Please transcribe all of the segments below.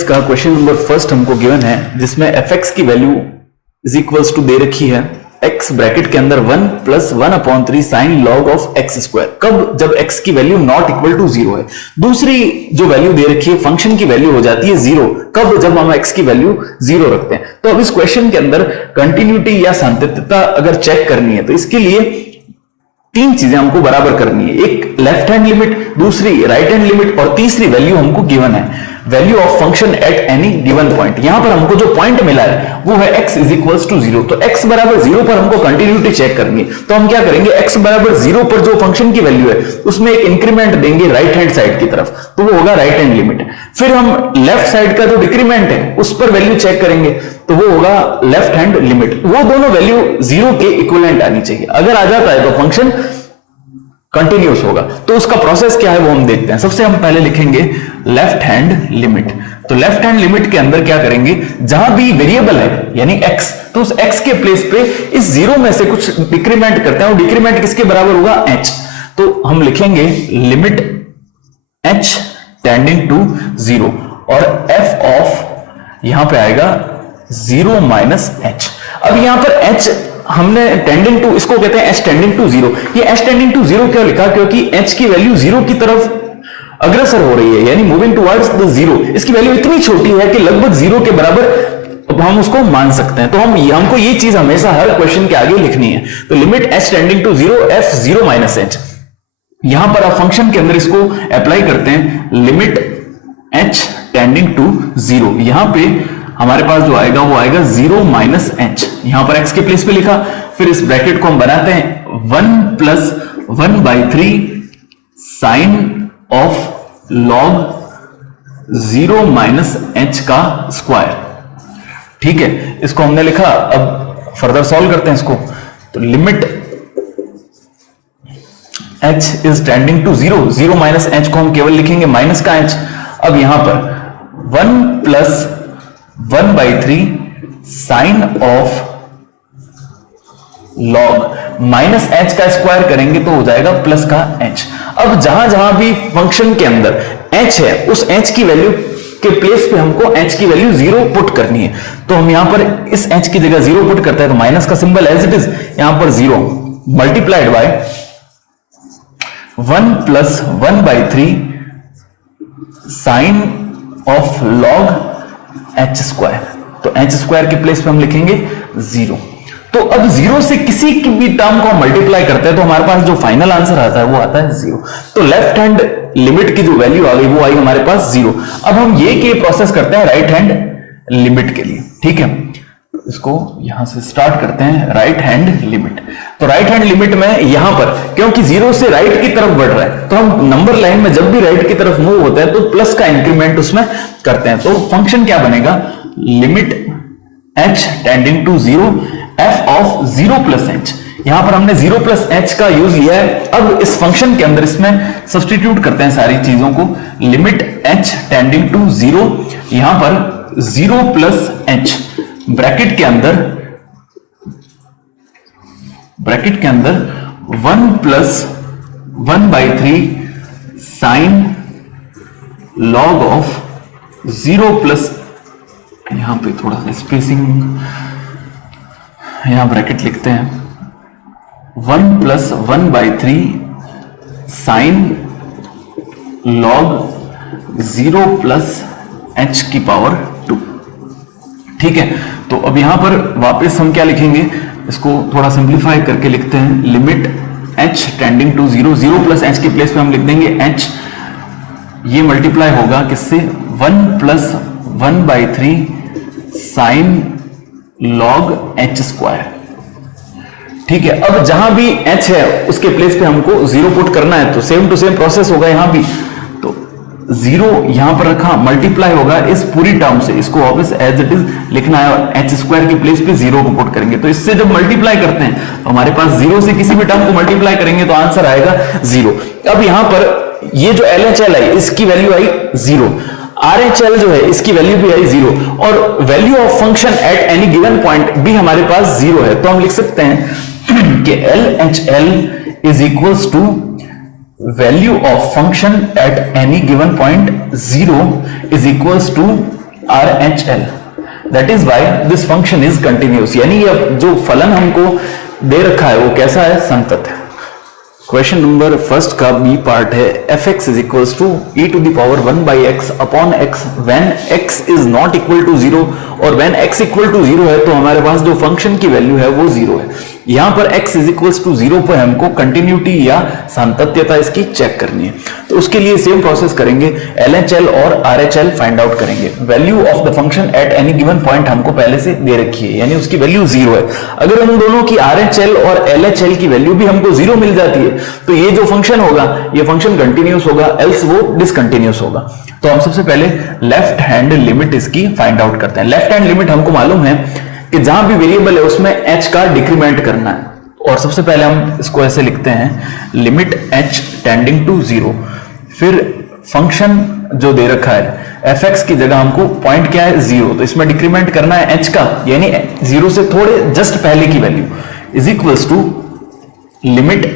इसका question number first हमको given है जिसमें fx की वैल्यू इज इक्वल्स टू दे रखी है x ब्रैकेट के अंदर 1 plus 1/3 sign log of x square. कब? जब x की वैल्यू नॉट इक्वल टू 0 है। दूसरी जो वैल्यू दे रखी है फंक्शन की वैल्यू हो जाती है 0। कब? जब हम x की वैल्यू 0 रखते हैं। तो अब इस क्वेश्चन के अंदर कंटिन्यूटी या सातत्यता अगर चेक करनी है तो इसके लिए तीन चीजें हमको बराबर करनी है। एक लेफ्ट हैंड लिमिट, दूसरी राइट हैंड लिमिट और तीसरी वैल्यू हमको गिवन है, value of function at any given point. यहां पर हमको जो पॉइंट मिला है वो है x इज इक्वल्स टू 0। तो x बराबर 0 पर हमको कंटिन्यूटी चेक करनी है। तो हम क्या करेंगे, x बराबर 0 पर जो फंक्शन की वैल्यू है उसमें एक इंक्रीमेंट देंगे राइट हैंड साइड की तरफ, तो वो होगा राइट हैंड लिमिट। फिर हम लेफ्ट साइड का जो डिक्रीमेंट है उस पर वैल्यू चेक करेंगे, तो वो होगा लेफ्ट हैंड लिमिट। वो दोनों वैल्यू 0 के इक्विवेलेंट आनी चाहिए। अगर आ जाता है तो फंक्शन कंटिन्यूस होगा। तो उसका प्रोसेस क्या है वो हम देखते हैं। सबसे हम पहले लिखेंगे लेफ्ट हैंड लिमिट। तो लेफ्ट हैंड लिमिट के अंदर क्या करेंगे, जहां भी वेरिएबल है यानी x, तो उस x के प्लेस पे इस 0 में से कुछ डिक्रीमेंट करते हैं। और डिक्रीमेंट किसके बराबर होगा, h। तो हम लिखेंगे लिमिट h टेंडिंग टू 0 और f ऑफ यहां पे आएगा 0 माइनस h। अब यहां पर h हमने टेंडिंग टू, इसको कहते हैं h टेंडिंग टू 0। ये h टेंडिंग टू 0 क्यों लिखा, क्योंकि h की वैल्यू 0 की तरफ अग्रसर हो रही है, यानी मूविंग टुवर्ड्स द 0। इसकी वैल्यू इतनी छोटी है कि लगभग 0 के बराबर हम उसको मान सकते हैं। तो हमको ये चीज हमेशा हर क्वेश्चन के आगे लिखनी है। तो limit h tending to 0 f 0 minus h। यहां पर आप फंक्शन के अंदर इसको अप्लाई करते हैं, लिमिट h टेंडिंग टू 0। यहां पे हमारे पास जो आएगा वो आएगा 0 माइनस h। यहां पर x के प्लेस पे लिखा। फिर इस ब्रैकेट को हम बनाते हैं 1 plus 1/3 sine of log 0 minus h का स्क्वायर। ठीक है, इसको हमने लिखा। अब फर्दर सॉल्व करते हैं इसको। तो limit h is tending to 0, 0 minus h को हम केवल लिखेंगे माइनस का h। अब यहां पर 1 plus 1/3 sine of log minus h का स्क्वायर करेंगे तो हो जाएगा प्लस का h। अब जहां जहां भी फंक्शन के अंदर h है उस h की वैल्यू के प्लेस पे हमको h की वैल्यू 0 पुट करनी है। तो हम यहां पर इस h की जगह 0 पुट करते हैं, तो माइनस का सिंबल एज इट इज, यहां पर 0 multiplied by 1 plus 1/3 sine of log h square. तो h स्क्वायर के प्लेस पे हम लिखेंगे 0। तो अब 0 से किसी की भी टर्म को मल्टीप्लाई करते हैं तो हमारे पास जो फाइनल आंसर आता है वो आता है 0। तो लेफ्ट हैंड लिमिट की जो वैल्यू आ गई वो आई हमारे पास 0। अब हम ये के प्रोसेस करते हैं राइट हैंड लिमिट के लिए। ठीक है, इसको यहां से स्टार्ट करते हैं राइट हैंड लिमिट। तो राइट हैंड लिमिट में यहां पर क्योंकि 0 से राइट की तरफ बढ़ रहा है तो हम नंबर लाइन में जब भी राइट की तरफ मूव होता है तो प्लस का इंक्रीमेंट उसमें करते हैं। तो फंक्शन क्या बनेगा, limit h tending to 0 f of 0 plus h। यहां पर हमने 0 प्लस h का यूज लिया है। अब इस फंक्शन के अंदर इसमें सब्स्टिट्यूट करते हैं सारी चीजों को। लिमिट h टेंडिंग टू 0, यहां पर 0 प्लस h ब्रैकेट के अंदर 1 plus 1/3 sign log of 0 plus, यहां पे थोड़ा सा स्पेसिंग, यहां ब्रैकेट लिखते हैं 1 plus 1/3 sign log 0 plus h की पावर 2। ठीक है, तो अब यहां पर वापस हम क्या लिखेंगे, इसको थोड़ा सिंप्लीफाई करके लिखते हैं, limit h tending to 0, 0 plus h के प्लेस पे हम लिख देंगे h। ये मल्टीप्लाई होगा किससे, 1 plus 1/3 sign log h square. ठीक है, अब जहां भी h है उसके प्लेस पे हमको 0 पुट करना है। तो सेम टू सेम प्रोसेस होगा यहां भी। तो 0 यहां पर रखा, मल्टीप्लाई होगा इस पूरी टर्म से, इसको वापस एज इट इज लिखना है, h स्क्वायर के प्लेस पे 0 को पुट करेंगे। तो इससे जब मल्टीप्लाई करते हैं तो हमारे पास 0 से किसी भी टर्म को मल्टीप्लाई करेंगे तो आंसर आएगा 0। अब यहां पर ये जो LHL है इसकी वैल्यू आई 0, RHL जो है इसकी वैल्यू भी आई 0, और value of function at any given point भी हमारे पास 0 है। तो हम लिख सकते हैं कि LHL is equals to value of function at any given point 0 is equals to RHL, that is why this function is continuous, यानी ये जो फलन हमको दे रखा है वो कैसा है, संतत है। क्वेश्चन नंबर फर्स्ट का बी पार्ट है fx is equals to e to the power 1 by x upon x when x is not equal to 0, और व्हेन x इक्वल टू 0 है तो हमारे पास जो फंक्शन की वैल्यू है वो 0 है। यहां पर x इज इक्वल्स टू 0 पर हमको कंटिन्यूटी या सातत्यता इसकी चेक करनी है, तो उसके लिए सेम प्रोसेस करेंगे, LHL और RHL फाइंड आउट करेंगे। Value of the function at any given point हमको पहले से दे रखी है, यानी उसकी वैल्यू 0 है। अगर उन दोनों की RHL और LHL की वैल्यू भी हमको 0 मिल जाती है तो ये जो फंक्शन होगा ये फंक्शन कंटिन्यूस होगा, एल्स वो डिसकंटिन्यूस होगा। तो हम सबसे पहले लेफ्ट हैंड लिमिट इसकी फाइंड आउट करते हैं। लेफ्ट हैंड लिमिट हमको मालूम है कि जहां भी वेरिएबल है उसमें h का डिक्रीमेंट करना है, और सबसे पहले हम इसको ऐसे लिखते हैं लिमिट h टेंडिंग टू 0, फिर फंक्शन जो दे रखा है fx की जगह हमको पॉइंट क्या है 0, तो इसमें डिक्रीमेंट करना है h का, यानी 0 से थोड़े जस्ट पहले की value is equals to limit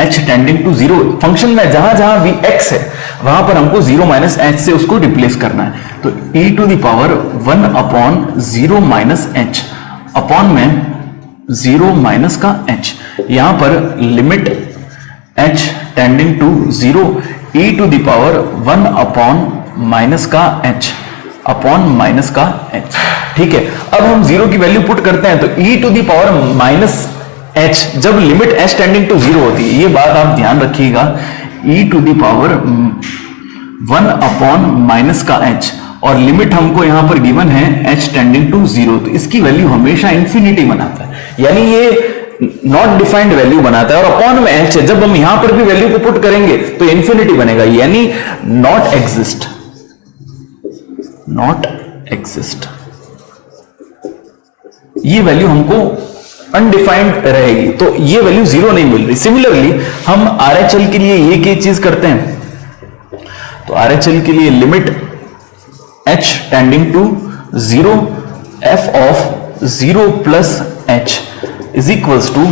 h tending to 0। फंक्शन में जहां जहां भी x है वहां पर हमको 0 माइनस h से उसको रिप्लेस करना है, तो e to the power 1 upon 0 minus h upon में 0 माइनस का h, यहां पर limit h tending to 0 e to the power 1 upon minus का h अपॉन माइनस का h। ठीक है, अब हम 0 की वैल्यू पुट करते हैं तो e to the power minus h जब लिमिट h टेंडिंग टू 0 होती है, ये बात आप ध्यान रखिएगा, e to the power 1 upon minus का h, और लिमिट हमको यहां पर गिवन है h टेंडिंग टू 0, तो इसकी वैल्यू हमेशा इंफिनिटी बनाता है, यानी ये नॉट डिफाइंड वैल्यू बनाता है, और अपॉन में h है, जब हम यहां पर भी वैल्यू को पुट करेंगे तो इंफिनिटी बनेगा, यानी नॉट एग्जिस्ट, नॉट एग्जिस्ट, ये वैल्यू हमको अनडिफाइंड रहेगी, तो ये वैल्यू 0 नहीं मिल रही। सिमिलरली हम RHL के लिए ये चीज करते हैं, तो RHL के लिए limit h tending to 0 f of 0 plus h is equals to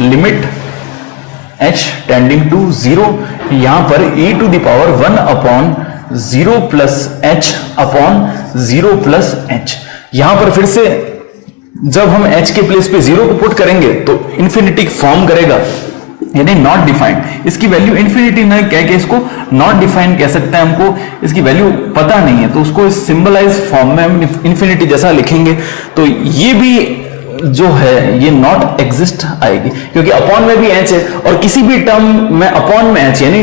limit h tending to 0, यहां पर e to the power 1 upon 0 plus h upon 0 plus h, यहां पर फिर से जब हम h के प्लेस पे 0 को पुट करेंगे तो इंफिनिटी फॉर्म करेगा, यानी नॉट डिफाइंड, इसकी वैल्यू इंफिनिटी ना कह के इसको नॉट डिफाइंड कह सकते हैं, हमको इसकी वैल्यू पता नहीं है तो उसको इस सिंबलाइज फॉर्म में हम इंफिनिटी जैसा लिखेंगे, तो ये भी जो है ये नॉट एग्जिस्ट आएगी, क्योंकि अपॉन में भी h है, और किसी भी टर्म में अपॉन में h, यानी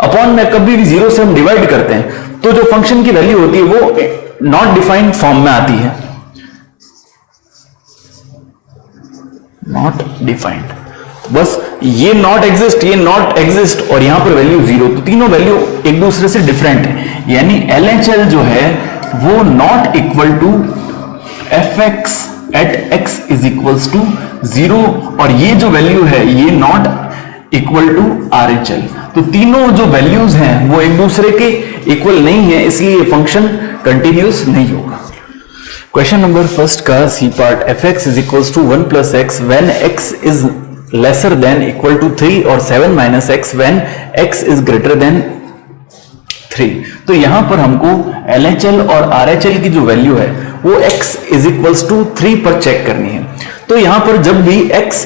अपॉन में कभी भी 0 से हम डिवाइड करते हैं तो जो फंक्शन की वैल्यू होती है वो नॉट डिफाइंड फॉर्म में आती है, नॉट डिफाइंड। बस ये नॉट एग्जिस्ट, ये नॉट एग्जिस्ट, और यहां पर वैल्यू 0, तो तीनों वैल्यू एक दूसरे से डिफरेंट है, यानी LHL जो है वो not equal to fx at x is equals to 0, और ये जो वैल्यू है ये नॉट इक्वल टू RHL, तो तीनों जो वैल्यूज हैं वो एक दूसरे के इक्वल नहीं है, इसलिए ये फंक्शन कंटिन्यूस नहीं होगा। क्वेश्चन नंबर फर्स्ट का C part fx is equals to 1 plus x when x is lesser than equal to 3 और 7 minus x when x is greater than 3। तो यहां पर हमको LHL और RHL की जो वैल्यू है वो x इज इक्वल्स टू 3 पर चेक करनी है। तो यहां पर जब भी x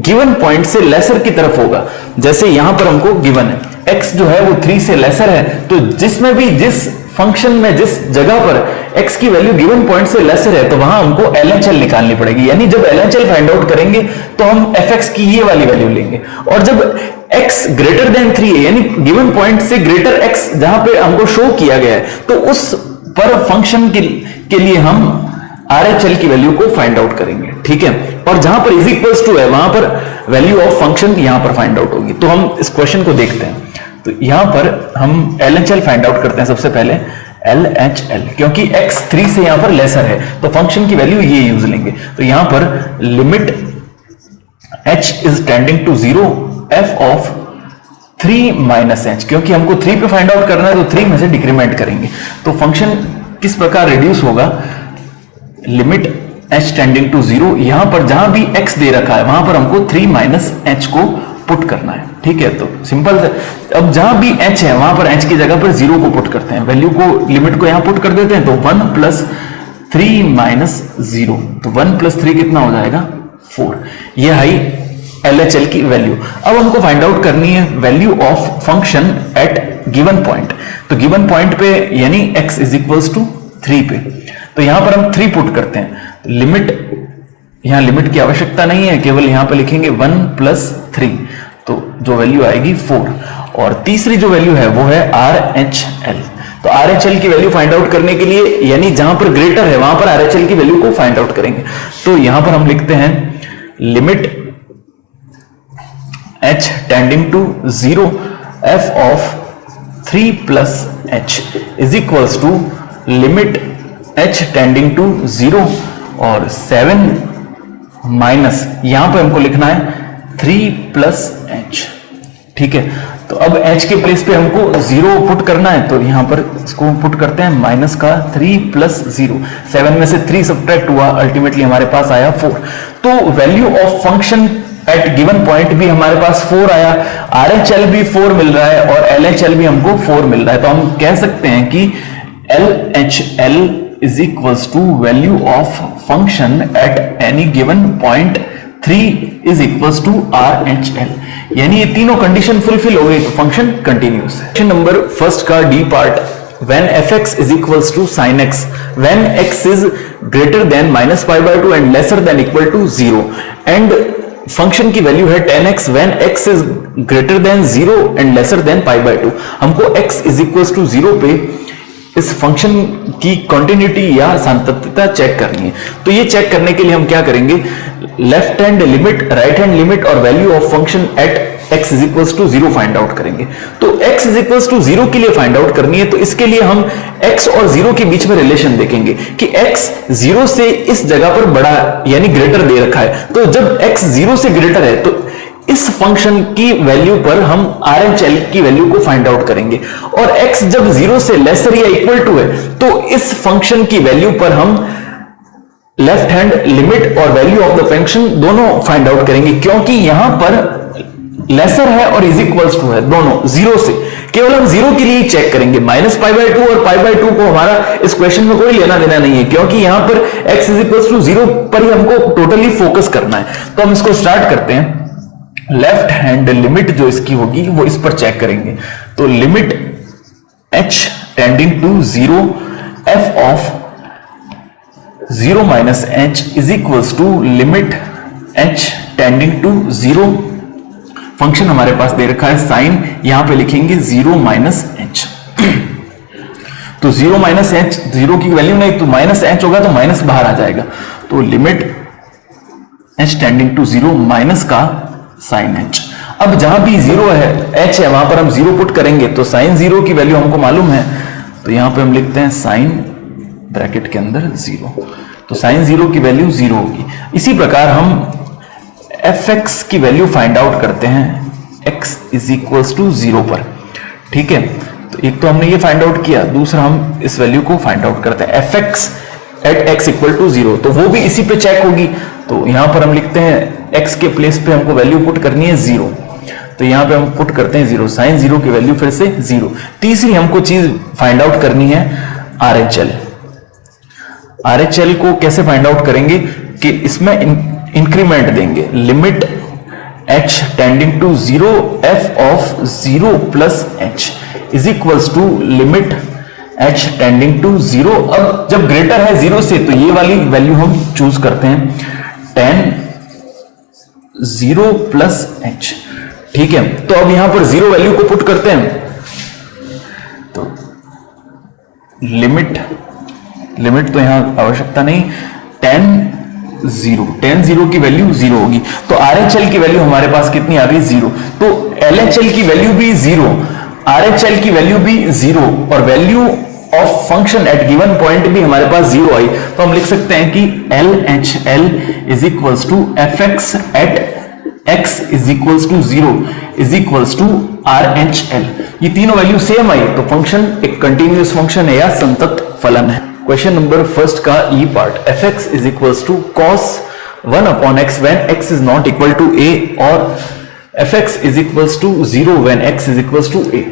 गिवन पॉइंट से लेसर की तरफ होगा, जैसे यहां पर हमको गिवन है x जो है वो 3 से लेसर है, तो जिसमें भी जिस फंक्शन में जिस जगह पर x की वैल्यू गिवन पॉइंट से लेसर है तो वहां हमको LHL निकालनी पड़ेगी, यानी जब LHL फाइंड आउट करेंगे तो हम fx की ये वाली वैल्यू लेंगे, और जब x ग्रेटर देन 3 है यानी गिवन पॉइंट से ग्रेटर x जहां पे हमको शो किया गया है तो उस पर फंक्शन के लिए हम RHL की वैल्यू को फाइंड आउट करेंगे, ठीक है, और जहां पर इज इक्वल्स टू है वहां पर वैल्यू ऑफ फंक्शन यहां पर फाइंड आउट होगी। तो हम इस क्वेश्चन को देखते हैं, तो यहां पर हम LHL फाइंड आउट करते हैं सबसे पहले LHL, क्योंकि x 3 से यहां पर लेसर है तो फंक्शन की वैल्यू ये यूज लेंगे, तो यहां पर limit h is tending to 0 f of 3 minus h, क्योंकि हमको 3 पे फाइंड आउट करना है तो 3 में से डिक्रीमेंट करेंगे, तो फंक्शन किस प्रकार रिड्यूस होगा, लिमिट h टेंडिंग टू 0, यहां पर जहां भी x दे रखा है वहां पर हमको 3 माइनस h को पुट करना है। ठीक है, तो सिंपल है। अब जहां भी h है वहां पर h की जगह पर 0 को पुट करते हैं, वैल्यू को, लिमिट को यहां पुट कर देते हैं, तो 1 + 3 - 0, तो 1 + 3 कितना हो जाएगा 4। यह है LHL की वैल्यू। अब हमको फाइंड आउट करनी है value of function at given point. तो गिवन पॉइंट पे यानी x = 3 पे, तो यहां पर हम 3 पुट करते हैं। लिमिट, यहां लिमिट की आवश्यकता नहीं है, केवल यहां पे लिखेंगे 1 + 3, तो जो वैल्यू आएगी 4। और तीसरी जो वैल्यू है वो है RHL। तो RHL की वैल्यू फाइंड आउट करने के लिए यानी जहां पर ग्रेटर है वहां पर RHL की वैल्यू को फाइंड आउट करेंगे। तो यहां पर हम लिखते हैं limit h tending to 0 f of 3 + h = limit h tending to 0 और 7 माइनस, यहां पे हमको लिखना है 3 + h। ठीक है, तो अब h के प्लेस पे हमको 0 पुट करना है, तो यहां पर इसको पुट करते हैं माइनस का 3 + 0, 7 में से 3 सब्ट्रैक्ट हुआ, अल्टीमेटली हमारे पास आया 4। तो value of function at given point भी हमारे पास 4 आया, RHL भी 4 मिल रहा है और LHL भी हमको 4 मिल रहा है। तो हम कह सकते हैं कि LHL = value of function at any given point 3 = RHL। यानी ये तीनों कंडीशन फुलफिल हो गई तो फंक्शन कंटिन्यूअस है। क्वेश्चन नंबर फर्स्ट का D part, when fx = sin x when x is greater than -π/2 and lesser than equal to 0 and function की value है 10x when x is greater than 0 and lesser than π/2। हमको x = 0 पे इस function की continuity या सातत्यता check करनी है। तो ये चेक करने के लिए हम क्या करेंगे, left hand limit, right hand limit और value of function at x = 0 find out करेंगे। तो x = 0 के लिए फाइंड आउट करनी है, तो इसके लिए हम x और 0 के बीच में रिलेशन देखेंगे कि x 0 से इस जगह पर बड़ा यानी ग्रेटर दे रखा है। तो जब x 0 से ग्रेटर है तो इस फंक्शन की वैल्यू पर हम RHL की वैल्यू को फाइंड आउट करेंगे, और x जब 0 से लेसर या इक्वल टू है तो इस फंक्शन की वैल्यू पर हम लेफ्ट हैंड लिमिट और वैल्यू ऑफ द फंक्शन दोनों फाइंड आउट करेंगे, क्योंकि यहां पर लेसर है और इज इक्वल्स टू है दोनों 0 से। केवल हम 0 के लिए ही चेक करेंगे, -π/2 और π/2 को हमारा इस क्वेश्चन में कोई लेना देना नहीं है, क्योंकि यहां पर x = 0 पर ही हमको टोटली फोकस करना है। तो हम इसको स्टार्ट करते हैं। लेफ्ट हैंड लिमिट जो इसकी होगी वो इस पर चेक करेंगे। तो limit h tending to 0 f of 0 - h = limit h tending to 0। Function हमारे पास दे रखा है साइन, यहां पे लिखेंगे 0 - h। तो 0 - h, 0 की वैल्यू नहीं तो -h होगा तो माइनस बाहर आ जाएगा। तो limit h tending to 0 minus का साइन h। अब जहां भी 0 है, h है, वहां पर हम 0 पुट करेंगे, तो साइन 0 की वैल्यू हमको मालूम है, तो यहां पे हम लिखते हैं साइन ब्रैकेट के अंदर 0। तो साइन 0 की वैल्यू 0 होगी। इसी प्रकार हम fx की वैल्यू फाइंड आउट करते हैं x = 0 पर। ठीक है, तो एक तो हमने ये फाइंड आउट किया, दूसरा हम इस वैल्यू को फाइंड आउट करते हैं fx एट x = 0, तो वो भी इसी पे चेक होगी। तो यहां पर हम लिखते हैं x के प्लेस पे हमको वैल्यू पुट करनी है 0, तो यहां पे हम पुट करते हैं 0, साइन 0 की वैल्यू फिर से 0। तीसरी हमको चीज फाइंड आउट करनी है RHL। RHL को कैसे फाइंड आउट करेंगे कि इसमें इंक्रीमेंट देंगे, limit h tending to 0 f of 0 + h = limit h tending to 0। अब जब ग्रेटर है 0 से तो ये वाली वैल्यू हम चूज करते हैं, tan 0 + h। ठीक है, तो अब यहां पर 0 वैल्यू को पुट करते हैं, तो लिमिट तो यहां आवश्यकता नहीं, tan 0 की वैल्यू 0 होगी। तो RHL की वैल्यू हमारे पास कितनी आ गई 0। तो LHL की वैल्यू भी 0, RHL की वैल्यू भी 0 और value of function at given point भी हमारे पास 0 आई। तो हम लिख सकते हैं कि LHL = fx at x = 0 RHL। ये तीनों वैल्यू सेम आई तो फंक्शन एक कंटिन्यूअस फंक्शन है या संतत फलन है। क्वेश्चन नंबर फर्स्ट का ई part, fx = cos 1/x when x is not equal to a और fx is equals to 0 when x is equals to a।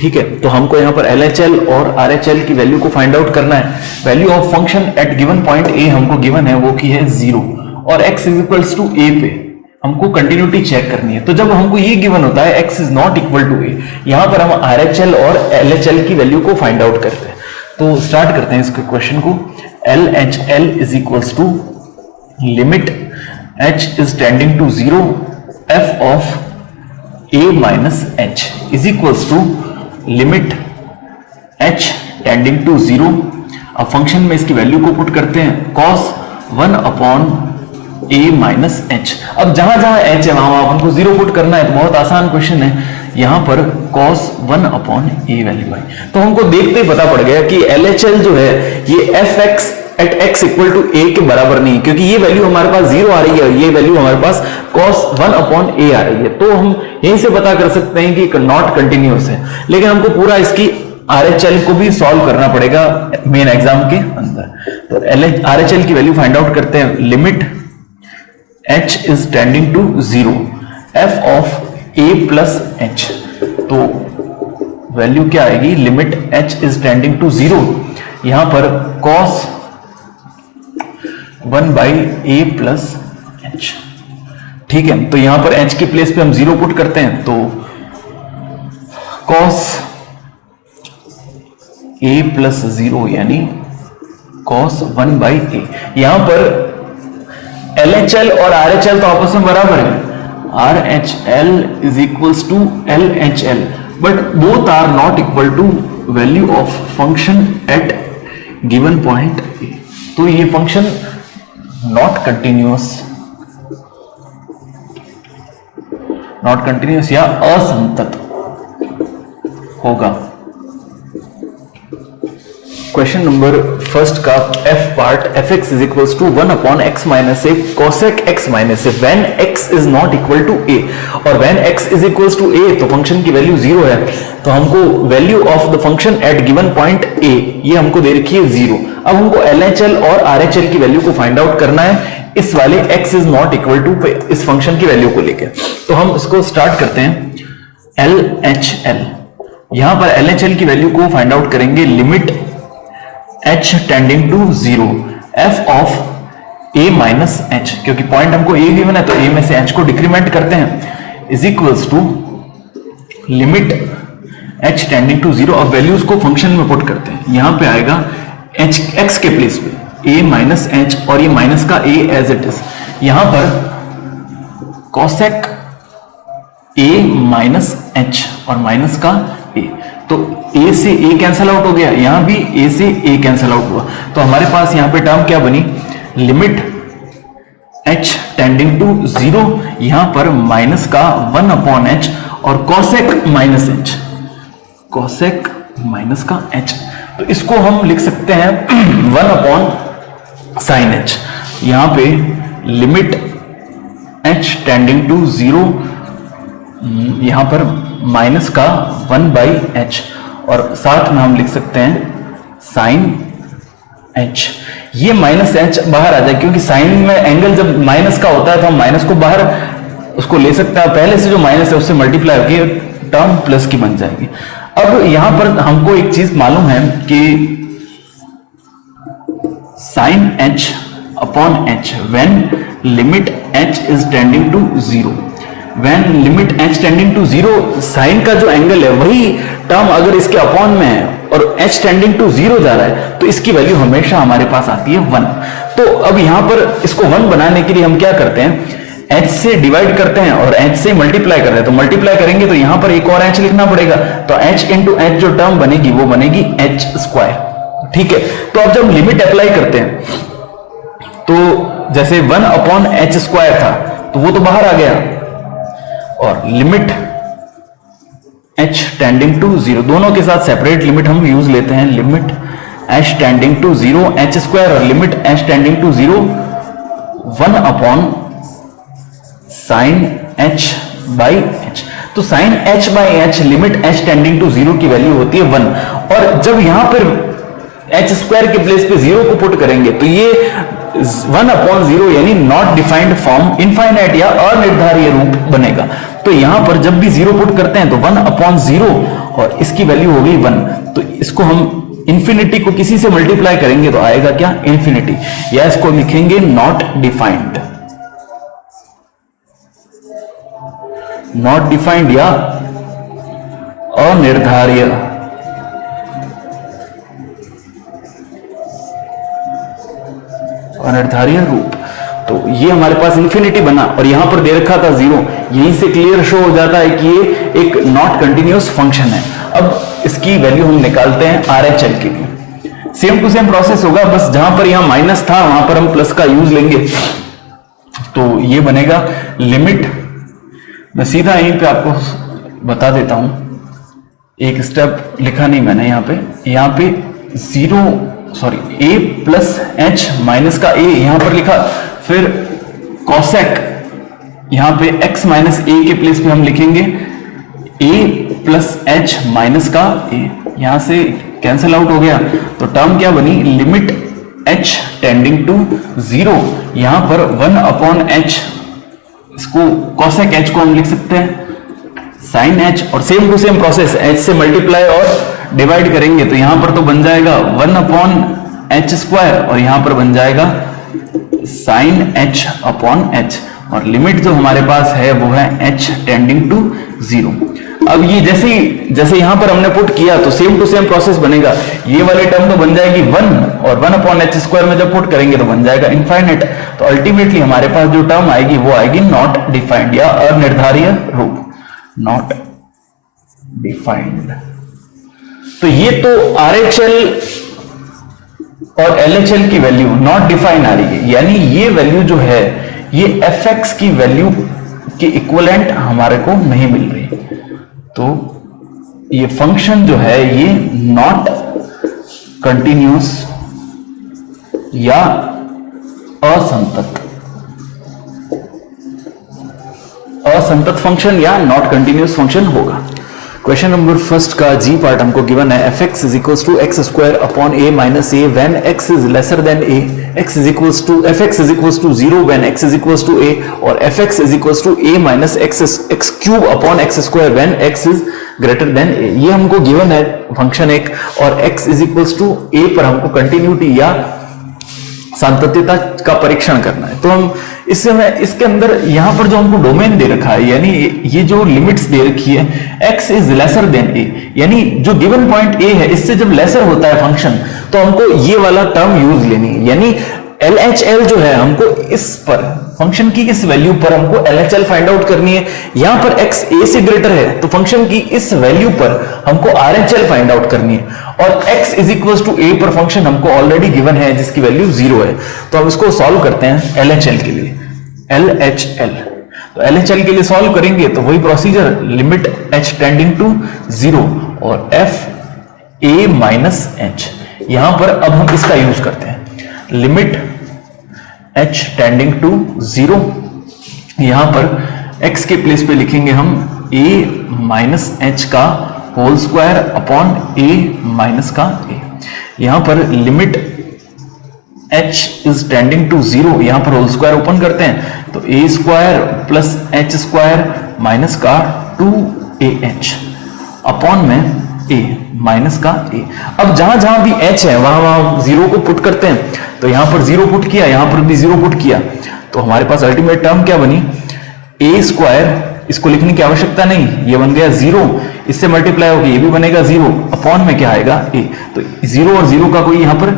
ठीक है, तो हमको यहाँ पर LHL और RHL की वैल्यू को फाइंड आउट करना है। Value of function at given point a हमको गिवन है, वो की है 0 और x is equals to a पे हमको कंटिन्यूटी चेक करनी है। तो जब हमको ये गिवन होता है x is not equal to a, यहां पर हम RHL और LHL की वैल्यू को फाइंड आउट करते हैं। तो स्टार्ट करते हैं इसके क्वेश्चन को। LHL is equals to limit h is tending to 0 f of a minus h is equals to limit h tending to 0। अब फंक्शन में इसकी वैल्यू को पुट करते हैं cos 1 upon a minus H. अब जहां जहां h है वहां हमको 0 पुट करना है, तो बहुत आसान क्वेश्चन है। यहां पर cos 1 अपॉन a वैल्यू आई, तो हमको देखते ही पता पड़ गया कि LHL जो है ये fx at x equal to a के बराबर नहीं, क्योंकि ये वैल्यू हमारे पास 0 आ रही है और ये वैल्यू हमारे पास cos 1 अपॉन a आ रही है। तो हम यहीं से पता कर सकते हैं कि नॉट कंटिन्यूअस है, लेकिन हमको पूरा इसकी RHL को भी सॉल्व करना पड़ेगा मेन एग्जाम के अंदर। तो RHL की वैल्यू फाइंड आउट करते हैं। Limit h is tending to 0 f of a plus h, तो वैल्यू क्या आएगी? Limit h is tending to 0, यहां पर cos 1 by a plus h। ठीक है, तो यहां पर h की प्लेस पे हम 0 पुट करते हैं, तो cos a plus 0 यानी cos 1 by a। यहां पर LHL और RHL तो आपस में बराबर है, RHL is equals to LHL, but both are not equal to value of function at given point A। तो ये फंक्शन नॉट कंटिन्यूअस या असंतत होगा। क्वेश्चन नंबर फर्स्ट का f part fx is equals to 1 upon x minus a cosec x minus a when x is not equal to a, और when x is equals to a तो function की वैल्यू 0 है, तो हमको value of the function at given point a ये हमको दे रखी है 0। अब हमको LHL और RHL की वैल्यू को फाइंड आउट करना है इस वाले x is not equal to इस फंक्शन की वैल्यू को लेकर। तो हम इसको स्टार्ट करते हैं। LHL, यहां पर LHL की वैल्यू को फाइंड आउट करेंगे। Limit h tending to 0 f of a minus h, क्योंकि पॉइंट हमको a गिवन है तो a में से h को डिक्रीमेंट करते हैं, is equals to limit h tending to 0। अब वैल्यूज को फंक्शन में पुट करते हैं। यहां पे आएगा h x के प्लेस पे a माइनस h और ये माइनस का a एज इट इज। यहां पर cosec a माइनस h और माइनस का a, तो a से a कैंसल आउट हो गया, यहां भी a से a कैंसल आउट हुआ, तो हमारे पास यहां पे टर्म क्या बनी? लिमिट h टेंडिंग टू 0, यहां पर माइनस का 1 अपॉन h और cosec minus h, cosec minus का h, तो इसको हम लिख सकते हैं 1 अपॉन साइन h। यहां पे लिमिट h टेंडिंग टू 0, यहां पर माइनस का 1 बाई h और साथ में हम लिख सकते हैं साइन h। ये माइनस h बाहर आ जाए, क्योंकि साइन में एंगल जब माइनस का होता है तो हम माइनस को बाहर उसको ले सकते हैं, पहले से जो माइनस है उससे मल्टीप्लाई होकर टर्म प्लस की बन जाएगी। अब यहां पर हमको एक चीज मालूम है कि sine h upon h when limit h is tending to 0, when limit h tending to 0, sine का जो एंगल है वही टर्म अगर इसके अपॉन में है और h टेंडिंग टू 0 जा रहा है तो इसकी वैल्यू हमेशा हमारे पास आती है 1। तो अब यहां पर इसको 1 बनाने के लिए हम क्या करते हैं? h से डिवाइड करते हैं और h से मल्टीप्लाई करते हैं, तो मल्टीप्लाई करेंगे तो यहां पर एक और h लिखना पड़ेगा, तो h इंटू h जो टर्म बनेगी वो बनेगी h स्क्वायर। ठीक है, तो अब जब लिमिट अप्लाई करते हैं तो जैसे 1 अपॉन h स्क्वायर था तो वो तो बाहर आ गया, और लिमिट h टेंडिंग टू 0, दोनों के साथ सेपरेट लिमिट हम यूज लेते हैं। Limit h tending to 0 h square और limit h tending to 0 1 upon sine h by h। तो sine h by h limit h tending to 0 की वैल्यू होती है 1, और जब यहां पर h स्क्वायर के प्लेस पे 0 को पुट करेंगे तो ये 1 अपॉन 0 यानी नॉट डिफाइंड फॉर्म, इनफाइनाइट या अनिर्धारित रूप बनेगा। तो तो यहां पर जब भी 0 पुट करते हैं तो 1/0 और इसकी वैल्यू हो गई 1, तो इसको हम इंफिनिटी को किसी से मल्टीप्लाई करेंगे तो आएगा क्या, इंफिनिटी, या इसको लिखेंगे नॉट डिफाइंड, नॉट डिफाइंड या अनिर्धार्य, अनिर्धार्य रूप। तो ये हमारे पास इंफिनिटी बना और यहां पर दे रखा था 0, यहीं से क्लियर शो हो जाता है कि ये एक नॉट कंटिन्यूअस फंक्शन है। अब इसकी वैल्यू हम निकालते हैं RHL के लिए। सेम टू सेम प्रोसेस होगा, बस जहां पर यहां माइनस था वहां पर हम प्लस का यूज लेंगे। तो ये बनेगा लिमिट, मैं सीधा यहीं पे आपको बता देता हूं, एक स्टेप लिखा नहीं मैंने यहाँ पे 0 sorry a plus H minus का a यहां पर लिखा, फिर कॉसेक यहां पे x माइनस a के प्लेस पे हम लिखेंगे a प्लस एच माइनस का a, यहां से कैंसिल आउट हो गया तो टर्म क्या बनी, लिमिट h टेंडिंग टू 0, यहां पर 1/h, इसको कॉसेक h को हम लिख सकते हैं साइन h, और same to same process h से मल्टीप्लाई और डिवाइड करेंगे तो यहां पर तो बन जाएगा 1/h² और यहां पर बन जाएगा साइन h/h, और लिमिट जो हमारे पास है वो है h टेंडिंग टू 0। अब ये जैसे यहां पर हमने पुट किया तो सेम टू सेम प्रोसेस बनेगा, ये वाली टर्म तो बन जाएगी 1 और 1/h² में जब पुट करेंगे तो बन जाएगा इनफाइनाइट। तो अल्टीमेटली हमारे पास जो टर्म आएगी वो आएगी नॉट डिफाइंड या अनिर्धार्य रूप, नॉट डिफाइंड। तो ये तो RHL और LHL की वैल्यू नॉट डिफाइंड आ रही है, यानी ये वैल्यू जो है ये fx की वैल्यू के इक्विवेलेंट हमारे को नहीं मिल रही। तो ये फंक्शन जो है ये नॉट कंटिन्यूअस या असंतत फंक्शन या नॉट कंटिन्यूअस फंक्शन होगा। क्वेश्चन नंबर फर्स्ट का जी पार्ट हमको गिवन है, fx is equals to x² minus a when x is lesser than a, fx is equals to 0 when x is equals to a, और fx is equals to a minus x³ when x is greater than a। ये हमको given है function एक, और x is equals to a पर हमको continuity या सातत्यता का परीक्षण करना है। तो हम इसके अंदर यहां पर जो हमको डोमेन दे रखा है, यानी ये जो लिमिट्स दे रखी है x is lesser then a, यानी जो गिवन पॉइंट a है इससे जब लेसर होता है फंक्शन तो हमको ये वाला टर्म यूज लेनी है, यानी LHL जो है हमको इस पर फंक्शन की इस वैल्यू पर हमको LHL फाइंड आउट करनी है। यहां पर x a से ग्रेटर है तो फंक्शन की इस वैल्यू पर हमको RHL फाइंड आउट करनी है, और x is equal to a पर फंक्शन हमको ऑलरेडी गिवन है जिसकी वैल्यू 0 है। तो हम इसको सॉल्व करते हैं LHL के लिए, LHL। तो LHL के लिए सॉल्व करेंगे तो वही procedure, limit h tending to 0 और f a माइनस h, यहां पर अब हम इसका यूज करते हैं, लिमिट h टेंडिंग टू 0, यहां पर x के प्लेस पे लिखेंगे हम a माइनस h का whole square upon a minus का a, यहां पर limit h is tending to 0, यहां पर होल स्क्वायर ओपन करते हैं तो a square plus h² minus का 2ah अपॉन में a माइनस का a। अब जहां जहां भी h है वहां वहां 0 को पुट करते हैं, तो यहां पर 0 पुट किया, यहां पर भी 0 पुट किया, तो हमारे पास अल्टीमेट टर्म क्या बनी, a स्क्वायर, इसको लिखने की आवश्यकता नहीं, ये बन गया 0, इससे मल्टीप्लाई होगी ये भी बनेगा 0, अपॉन में क्या आएगा a। तो 0 और 0 का कोई यहां पर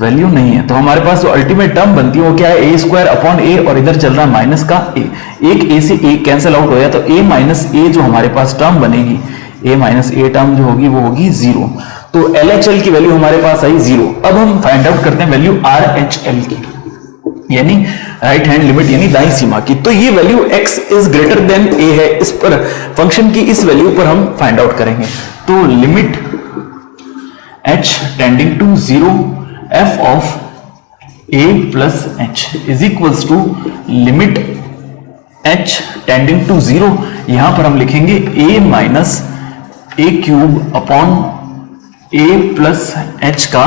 वैल्यू नहीं है, तो हमारे पास जो अल्टीमेट टर्म बनती है वो क्या है, a स्क्वायर अपॉन a, और इधर चल रहा है माइनस का a, एक a से a कैंसिल आउट हो गया, तो a माइनस a जो हमारे पास टर्म बनेगी, a माइनस a टर्म जो होगी वो होगी 0। तो LHL की वैल्यू हमारे पास आई 0। अब हम फाइंड आउट करते हैं वैल्यू RHL की, यानी राइट हैंड लिमिट यानी दाईं सीमा की। तो ये value x is greater then a है, इस पर फंक्शन की इस वैल्यू पर हम फाइंड आउट करेंगे। तो limit h tending to 0 f of a plus h is equals to limit h tending to 0, यहां पर हम लिखेंगे a minus a³ upon a plus h का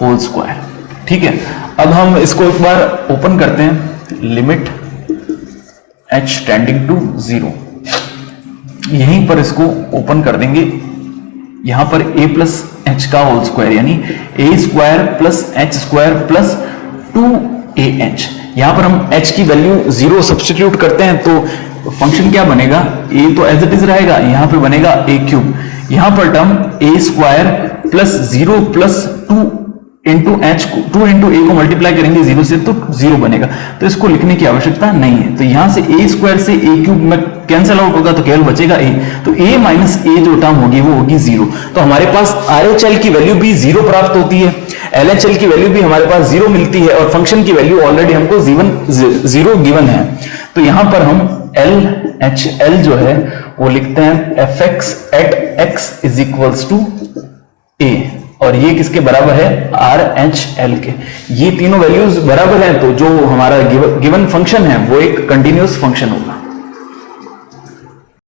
होल स्क्वायर। ठीक है, अब हम इसको एक बार ओपन करते हैं, लिमिट h टेंडिंग टू 0। यहीं पर इसको ओपन कर देंगे, यहां पर a प्लस एच का होल स्क्वायर यानी a square plus H square plus 2ah। यहां पर हम h की वैल्यू 0 सब्स्टिट्यूट करते हैं तो फंक्शन क्या बनेगा, a तो एज इट इज रहेगा, यहां पे बनेगा a क्यूब, यहां पर term a square plus 0 plus 2 into H को 2 इंटू ए को मल्टीप्लाई करेंगे 0 से तो 0 बनेगा, तो इसको लिखने की आवश्यकता नहीं है। तो यहां से a स्क्वायर से a क्यूब में कैंसिल आउट होगा तो केवल बचेगा a, तो a माइनस a जो टर्म होगी वो होगी 0। तो हमारे पास RHL की वैल्यू भी 0 प्राप्त होती है, LHL की वैल्यू भी हमारे पास 0 मिलती है और फंक्शन की वैल्यू ऑलरेडी हमको 0 गिवन है। तो यहां पर हम LHL जो है वो लिखते हैं fx at x is equals to a, और ये किसके बराबर है, RHL के। ये तीनों वैल्यूज बराबर हैं तो जो हमारा गिवन फंक्शन है वो एक कंटिन्यूअस फंक्शन होगा।